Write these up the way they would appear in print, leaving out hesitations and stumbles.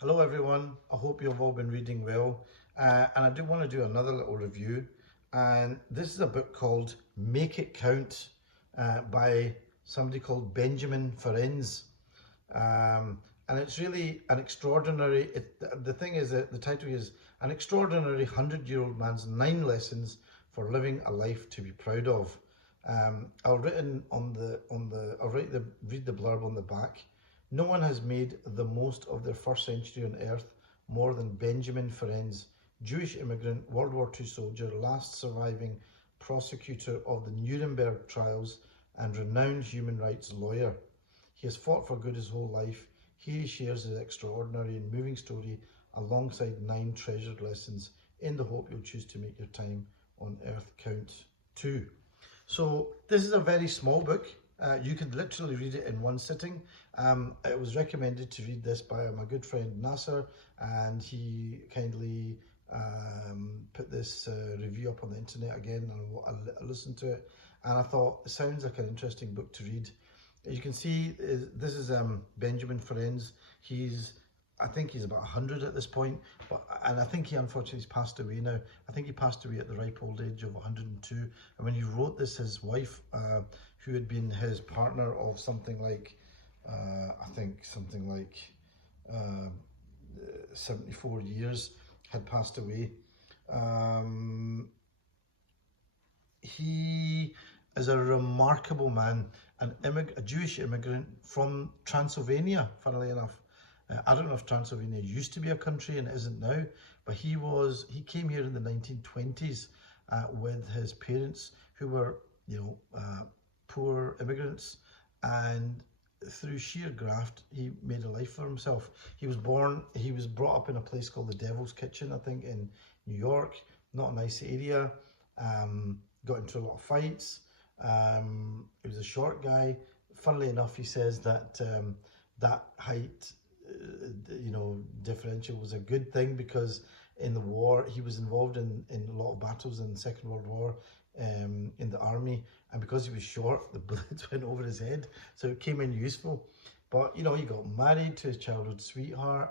Hello everyone, I hope you've all been reading well, and I do want to do another little review, and this is a book called Make It Count by somebody called Benjamin Ferencz, and it's really an extraordinary, the thing is that the title is An Extraordinary 100-Year-Old Man's 9 Lessons for Living a Life to be Proud of. I'll read the blurb on the back. No one has made the most of their first century on earth more than Benjamin Ferencz, Jewish immigrant, World War II soldier, last surviving prosecutor of the Nuremberg trials, and renowned human rights lawyer. He has fought for good his whole life. Here he shares his extraordinary and moving story alongside 9 treasured lessons in the hope you'll choose to make your time on earth count too. So this is a very small book. You could literally read it in one sitting. It was recommended to read this by my good friend Nasser, and he kindly put this review up on the internet again, and I listened to it, and I thought it sounds like an interesting book to read. As you can see, this is Benjamin Ferencz. I think he's about 100 at this point, and I think he unfortunately has passed away now. I think he passed away at the ripe old age of 102. And when he wrote this, his wife, who had been his partner of something like, I think something like 74 years, had passed away. He is a remarkable man, a Jewish immigrant from Transylvania, funnily enough. I don't know if Transylvania used to be a country and it isn't now, but he came here in the 1920s with his parents, who were, poor immigrants, and through sheer graft, he made a life for himself. He was brought up in a place called the Devil's Kitchen, I think, in New York. Not a nice area. Got into a lot of fights. He was a short guy. Funnily enough, he says that that height differential was a good thing, because in the war he was involved in a lot of battles in the Second World War, in the army, and because he was short, the bullets went over his head, so it came in useful. But he got married to his childhood sweetheart,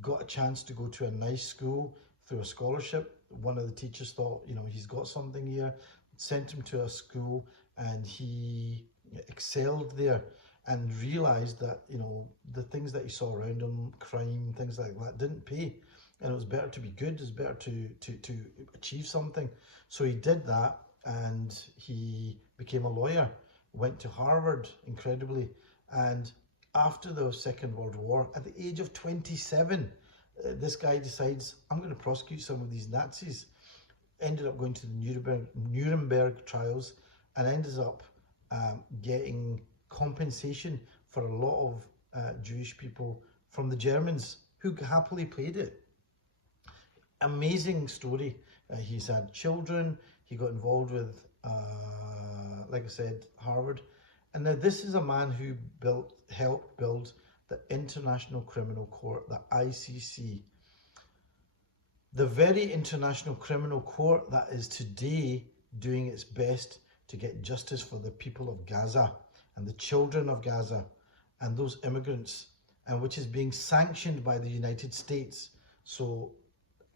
got a chance to go to a nice school through a scholarship. One of the teachers thought, he's got something here, sent him to a school, and he excelled there, and realised that the things that he saw around him, crime, things like that, didn't pay, and it was better to be good. It was better to achieve something. So he did that, and he became a lawyer, went to Harvard, incredibly, and after the Second World War, at the age of 27, this guy decides, I'm going to prosecute some of these Nazis. Ended up going to the Nuremberg trials, and ended up getting compensation for a lot of Jewish people from the Germans, who happily paid it. Amazing story. He's had children. He got involved with, like I said, Harvard. And now this is a man who helped build the International Criminal Court, the ICC. The very International Criminal Court that is today doing its best to get justice for the people of Gaza and the children of Gaza and those immigrants, and which is being sanctioned by the United States. So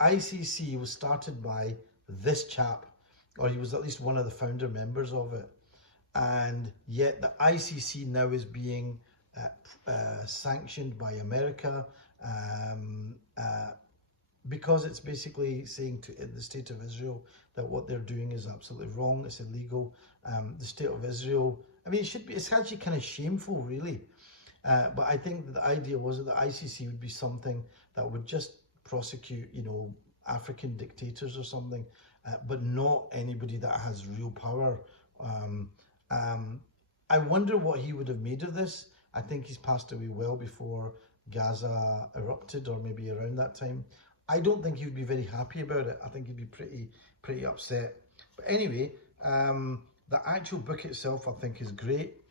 ICC was started by this chap, or he was at least one of the founder members of it. And yet the ICC now is being sanctioned by America, because it's basically saying to the state of Israel that what they're doing is absolutely wrong, it's illegal. The state of Israel, I mean, it's actually kind of shameful, really. But I think that the idea was that the ICC would be something that would just prosecute, African dictators or something, but not anybody that has real power. I wonder what he would have made of this. I think he's passed away well before Gaza erupted, or maybe around that time. I don't think he would be very happy about it. I think he'd be pretty upset. But anyway, the actual book itself, I think, is great.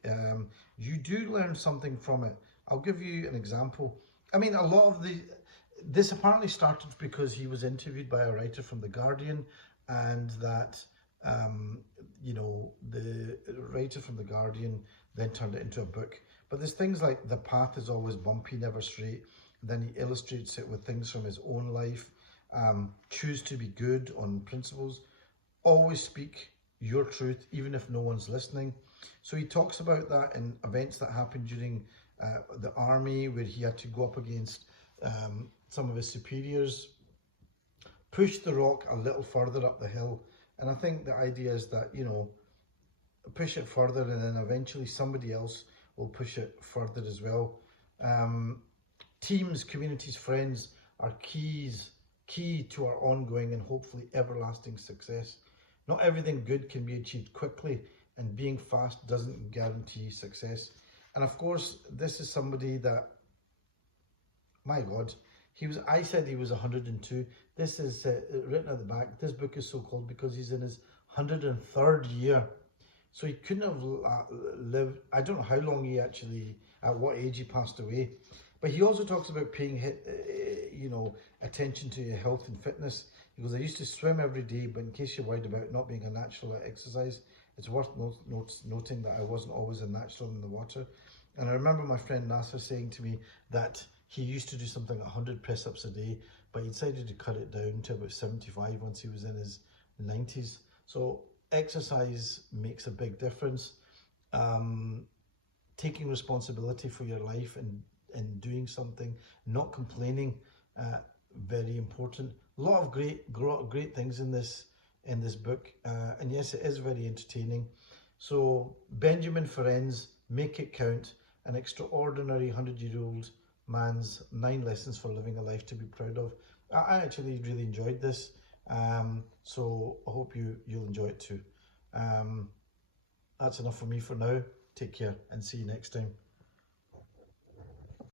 You do learn something from it. I'll give you an example. I mean, a lot of this apparently started because he was interviewed by a writer from The Guardian, and that, the writer from The Guardian then turned it into a book. But there's things like the path is always bumpy, never straight. then he illustrates it with things from his own life. Choose to be good on principles. Always speak your truth, even if no one's listening. So he talks about that in events that happened during the army, where he had to go up against some of his superiors, push the rock a little further up the hill. And I think the idea is that, you know, push it further and then eventually somebody else will push it further as well. Teams, communities, friends are key to our ongoing and hopefully everlasting success. Not everything good can be achieved quickly, and being fast doesn't guarantee success. And of course, this is somebody that, my God, I said he was 102. This is written at the back. This book is so called because he's in his 103rd year. So he couldn't have lived, I don't know how long he actually, at what age he passed away. But he also talks about paying attention to your health and fitness. He goes, I used to swim every day, but in case you're worried about not being a natural at exercise, it's worth noting that I wasn't always a natural in the water. And I remember my friend Nasser saying to me that he used to do something 100 press-ups a day, but he decided to cut it down to about 75 once he was in his 90s. So exercise makes a big difference. Taking responsibility for your life and doing something, not complaining, very important. A lot of great things in this book, and yes, it is very entertaining. So Benjamin Ferencz, Make It Count, an extraordinary 100-year-old man's 9 lessons for living a life to be proud of. I actually really enjoyed this, so I hope you'll enjoy it too. That's enough for me for now. Take care and see you next time.